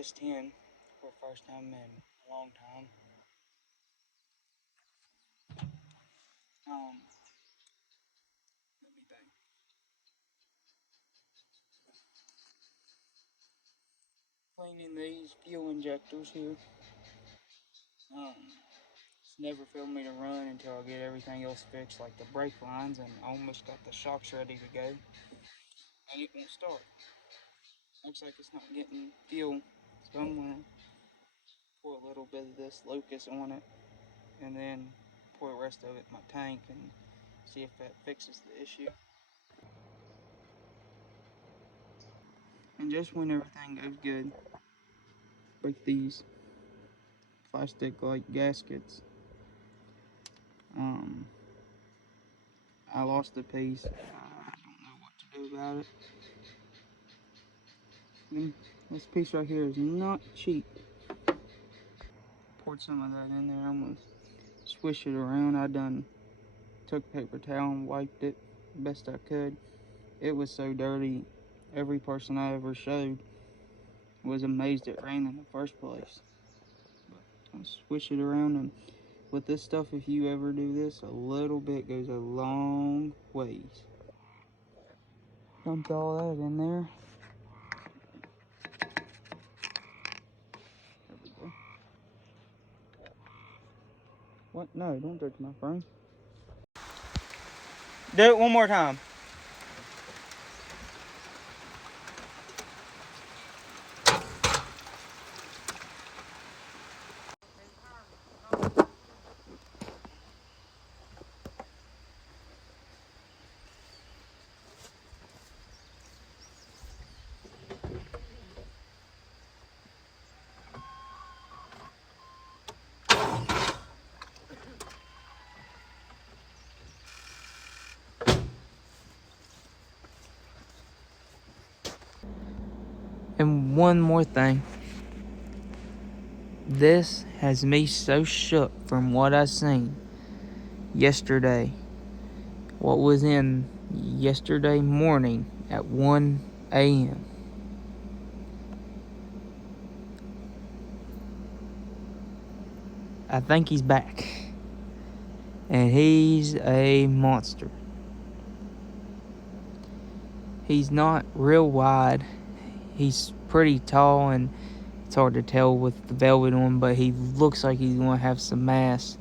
S10 for the first time in a long time. Um, let me think. Cleaning these fuel injectors here. It's never failed me to run until I get everything else fixed, like the brake lines, and almost got the shocks ready to go, and it won't start. Looks like it's not getting fuel, so I'm gonna pour a little bit of this locust on it, and then pour the rest of it in my tank and see if that fixes the issue. And just when everything goes good, break these plastic like gaskets. Um, I lost a piece. I don't know what to do about it. And this piece right here is not cheap. Poured some of that in there. I'm gonna swish it around. I done took a paper towel and wiped it best I could. It was so dirty. Every person I ever showed was amazed it ran in the first place. But I'll swish it around, and with this stuff, if you ever do this, a little bit goes a long ways. Dump all that in there. There we go. What? No, don't touch my phone. Do it one more time. And one more thing. This has me so shook from what I seen yesterday. What was in yesterday morning at 1 a.m. I think he's back. And he's a monster. He's not real wide. He's pretty tall, and it's hard to tell with the velvet on, but he looks like he's going to have some mass.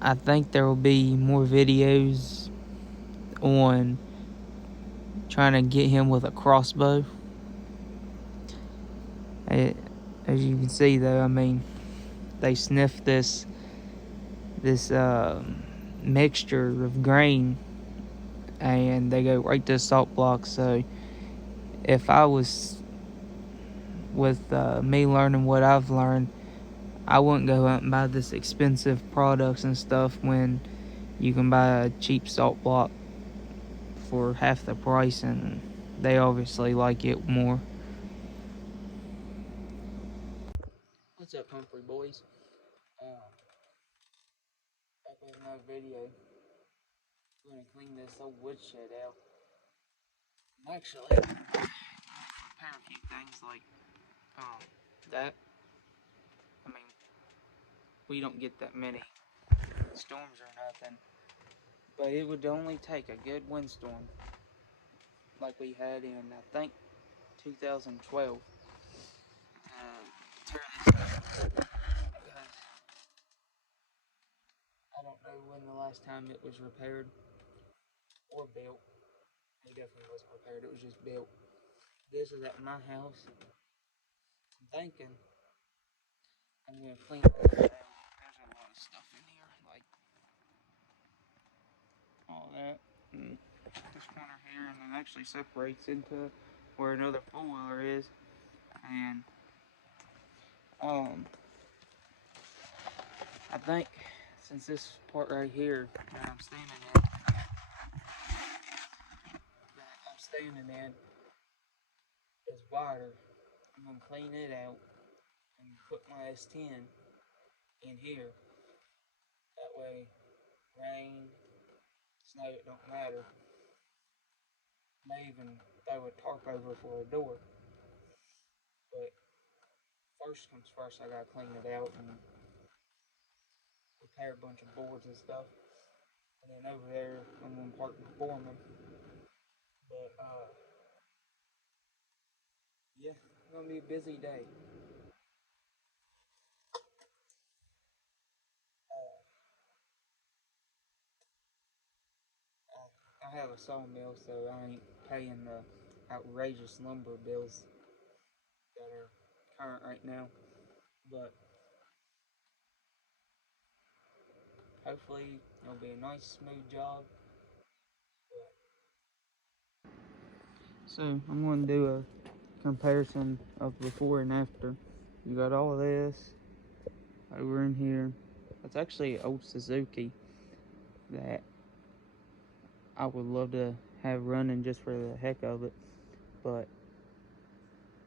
I think there will be more videos on trying to get him with a crossbow. As you can see, though, I mean, they sniff this mixture of grain, and they go right to salt blocks. So if I was with me learning what I've learned, I wouldn't go out and buy this expensive products and stuff when you can buy a cheap salt block for half the price, and they obviously like it more. What's up, Humphrey boys? Back with another video. I'm gonna clean this old woodshed out. And actually, repair a few things like that. I mean, we don't get that many storms or nothing, but it would only take a good windstorm like we had in, I think, 2012 to tear this up. Because I don't know when the last time it was repaired or built. It definitely wasn't repaired, it was just built. This is at my house. I'm thinking I'm gonna clean it out. There's a lot of stuff in here, like all that, and this corner here, and it actually separates into where another four-wheeler is. And I think since this part right here that I'm standing in is wider, I'm gonna clean it out and put my S10 in here. That way, rain, snow, it don't matter. May even throw a tarp over for a door. But first comes first, I gotta clean it out and repair a bunch of boards and stuff. And then over there, I'm gonna park the foreman. But yeah, it's gonna be a busy day. I have a sawmill, so I ain't paying the outrageous lumber bills that are current right now. But hopefully it'll be a nice, smooth job. So I'm going to do a comparison of before and after. You got all this over in here. It's actually an old Suzuki that I would love to have running just for the heck of it. But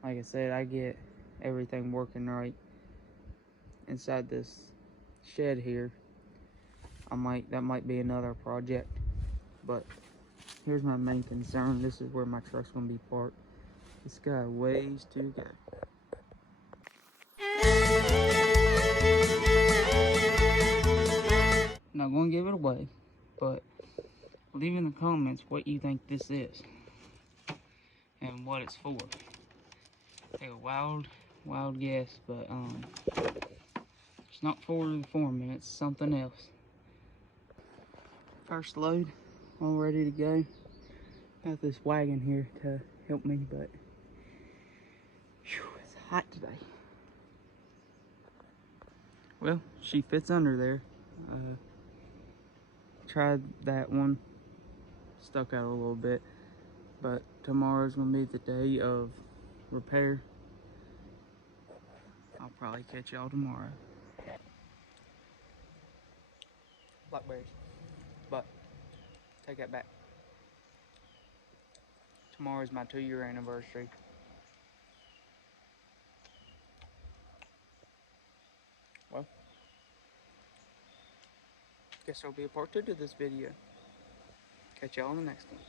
like I said, I get everything working right inside this shed here. That might be another project. But here's my main concern. This is where my truck's gonna be parked. This guy ways to go. Not gonna give it away, but leave in the comments what you think this is and what it's for. Take a wild guess, but it's not for the foreman, it's something else. First load, all ready to go. Got this wagon here to help me, but whew, it's hot today. Well, she fits under there. Tried that one, stuck out a little bit, but tomorrow's gonna be the day of repair. I'll probably catch y'all tomorrow. Blackberries, but take that back. Tomorrow's my 2-year anniversary. Well, guess there'll be a part 2 to this video. Catch y'all on the next one.